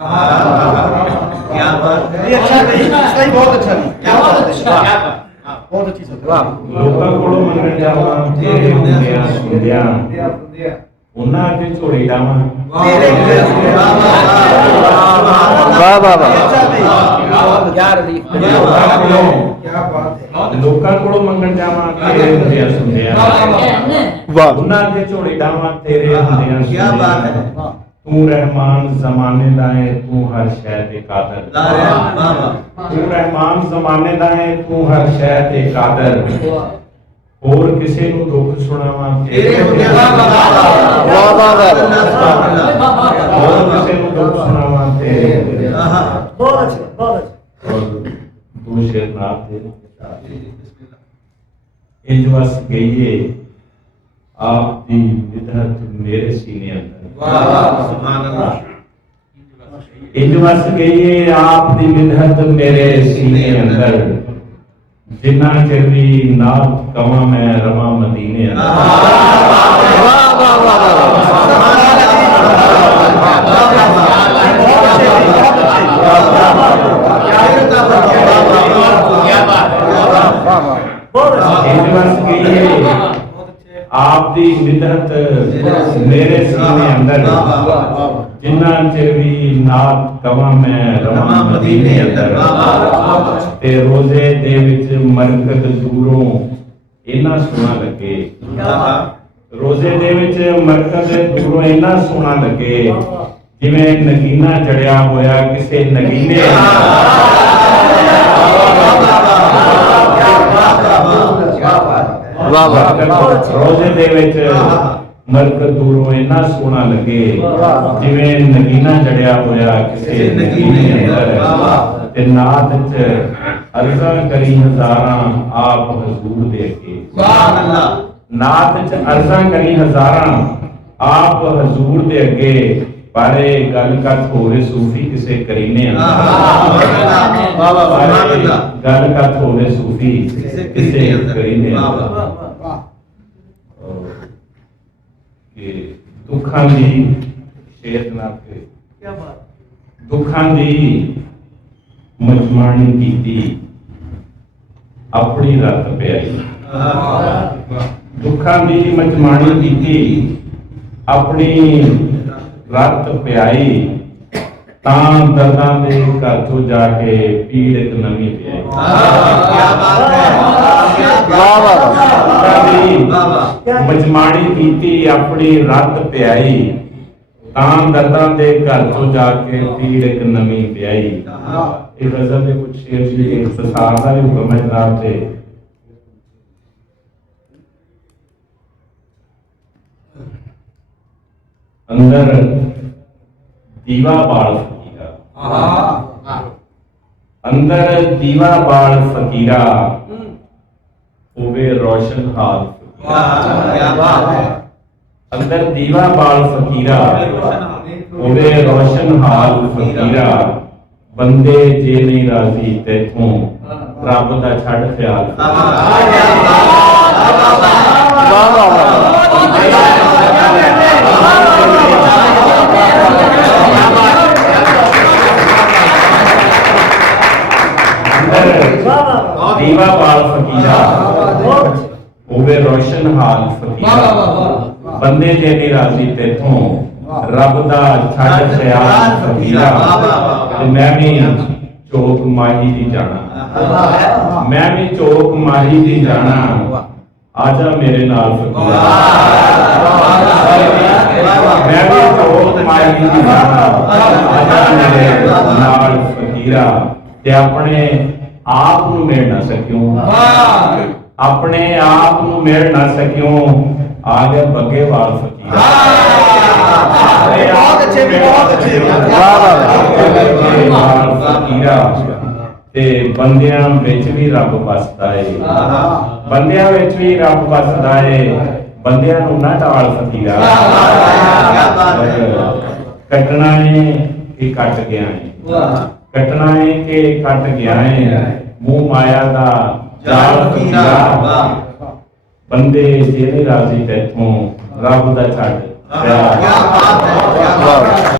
क्या बात है। ये अच्छा नहीं, सही, बहुत अच्छा नहीं, क्या बात है, क्या बात। बहुत अच्छी सोच। ਲੋਕਾਂ ਕੋਲੋਂ ਮੰਗਣ ਜਾਵਾਂ ਤੇਰੇ ਹੁੰਦਿਆਂ ਸੁਣਦਿਆਂ ਉਹਨਾਂ ਅੱਗੇ ਝੋਲੀ ਡਾਵਾਂ तेरे वाह वाह वाह ਲੋਕਾਂ ਕੋਲੋਂ ਮੰਗਣ ਜਾਵਾਂ ਤੇਰੇ ਹੁੰਦਿਆਂ ਸੁਣਦਿਆਂ वाह ਉਹਨਾਂ ਅੱਗੇ ਝੋਲੀ ਡਾਵਾਂ ਤੇਰੇ ਹੁੰਦਿਆਂ क्या बात है। ਤੂੰ ਰਹਿਮਾਨ ਜ਼ਮਾਨੇ ਦਾ ਹੈ ਤੂੰ ਹਰ ਸ਼ੈ ਤੇ ਕਾਦਰ ਤੂੰ ਰਹਿਮਾਨ ਜ਼ਮਾਨੇ ਦਾ ਹੈ ਤੂੰ ਹਰ ਸ਼ੈ ਤੇ ਕਾਦਰ ਹੋਰ ਕਿਸੇ ਨੂੰ ਦੁੱਖ ਸੁਣਾਵਾਂ तेरे हुंदियां वाह वाह वाह ਹੋਰ ਕਿਸੇ ਨੂੰ ਦੁੱਖ ਸੁਣਾਵਾਂ ਤੇਰੇ बहुत अच्छे, बहुत अच्छे। ਔਰ ਦੋ ਸ਼ੇਰ ਨਾਮ ਦੇ ਇੰਜ ਵਸ ਗਈਏ ਆਪ ਦੀ ਵਿਦਹਤ ਮੇਰੇ ਸੀਨੇ ਅੰਦਰ सुभान अल्लाह। इंज वस गई आप दी विदहत मेरे सीने अंदर जिन्ना चिर भी नाथ कवां मैं रवां मदीने अंदर वाह वाह वाह इंज वस गई आप दी विदहत मेरे सीने अंदर जिन्ना चिर भी नाथ कवां मैं रवां मदीने अंदर ते रोजे दे विच मरकत दूरों इन्ना सोहना लगे रोजे दे विच मरकत दूरों इन्ना सोहना लगे जिवें नगीना चढ़िया होया किसे नगीने वाह वाह रोजे दे विच मरकत दूरों इन्ना सोहना लगे जिवें नगीना चढ़िया होया किसे नगीने अंदर ते नात च अर्ज़ा करी हज़ारां आप हजूर दे अगे सुभान अल्लाह। नात च अर्ज़ा करी हज़ारां आप हजूर दे अगे पारे गल का थोड़े सूफी किसे करीने गल का थोड़े सूफी किसे करीने कि दुखां दी शेर ना के क्या बात। दुखां दी मजमानी कीती अपनी रत प्याई दुखां दी मजमानी कीती अपनी रत प्याई तां दर्दां दे घर चों जाके पीड़ एक नवीं प्याई क्या बात है। वाह वाह दुखां दी वाह। मजमानी कीती अपनी रत प्याई तां दर्दां दे घर चों जाके पीड़ एक नवीं प्याई ਇਹ ਗਜ਼ਲ ਦੇ ਕੁਝ ਸ਼ੇਰ ਜੀ ਇਖਤਸਾਰ ਦਾ ਵੀ ਹੁਕਮ ਹੈ ਜਨਾਬ ਤੇ ਅੰਦਰ ਦੀਵਾ ਬਾਲ ਫਕੀਰਾ ਅੰਦਰ ਦੀਵਾ ਬਾਲ ਫਕੀਰਾ ਹੋਵੇ ਰੋਸ਼ਨ ਹਾਲ क्या बात है। ਅੰਦਰ ਦੀਵਾ ਬਾਲ ਫਕੀਰਾ ਹੋਵੇ ਰੋਸ਼ਨ ਹਾਲ ਫਕੀਰਾ ਬੰਦੇ ਜੇ ਨਹੀਂ ਰਾਜ਼ੀ ਤੇਥੋਂ ਰੱਬ ਦਾ ਛੱਡ ਖਿਆਲ वाह वाह ਦੀਵਾ ਬਾਲ ਫਕੀਰਾ ਹੋਵੇ ਰੋਸ਼ਨ ਹਾਲ ਫਕੀਰਾ ਬੰਦੇ ਜੇ ਨਹੀਂ ਰਾਜ਼ੀ ਤੇਥੋਂ ਰੱਬ ਦਾ ਛੱਡ ਖਿਆਲ ਫਕੀਰਾ ਤੇ ਮੈਂ ਵੀ ਚੋਕ ਮਾਹੀ ਦੀ ਜਾਣਾ ਮੈਂ ਵੀ ਚੋਕ ਮਾਹੀ ਦੀ ਜਾਣਾ ਆਜਾ ਮੇਰੇ ਨਾਲ ਫਕੀਰਾ ਮੈਂ ਵੀ ਚੋਕ ਮਾਹੀ ਦੀ ਜਾਣਾ ਆਜਾ ਮੇਰੇ ਨਾਲ ਫਕੀਰਾ ਤੇ ਆਪਣੇ ਆਪ ਨੂੰ ਮਿਲ ਨਾ ਸਕਿਓ ਆਪਣੇ ਆਪ ਨੂੰ ਮਿਲ ਨਾ ਸਕਿਓ ਆ ਗਿਆ ਬੱਗੇਵਾਲ ਫਕੀਰਾ बहुत अच्छे, बहुत अच्छे। वाह वाह ਫਕੀਰਾ ਤੇ ਬੰਦਿਆਂ ਵਿੱਚ ਵੀ ਰੱਬ ਵਸਦਾ ਏ ਬੰਦਿਆਂ ਵਿੱਚ ਵੀ ਰੱਬ ਵਸਦਾ ਏ ਬੰਦਿਆਂ ਨੂੰ ਨਾ ਟਾਲ ਫਕੀਰਾ ਕੱਟਣਾ ਏ ਕਿ ਕੱਟ ਗਿਆ ਏ ਕੱਟਣਾ ਏ ਕਿ ਕੱਟ ਗਿਆ ਏ ਮੂੰਹ ਮਾਇਆ ਦਾ ਜਾਲ ਫਕੀਰਾ ਬੰਦੇ ਜਿਹੜੇ ਰਾਜ਼ੀ ਤੇਥੋਂ ਰੱਬ ਦਾ ਛੱਡ क्या बात है। क्या बात है।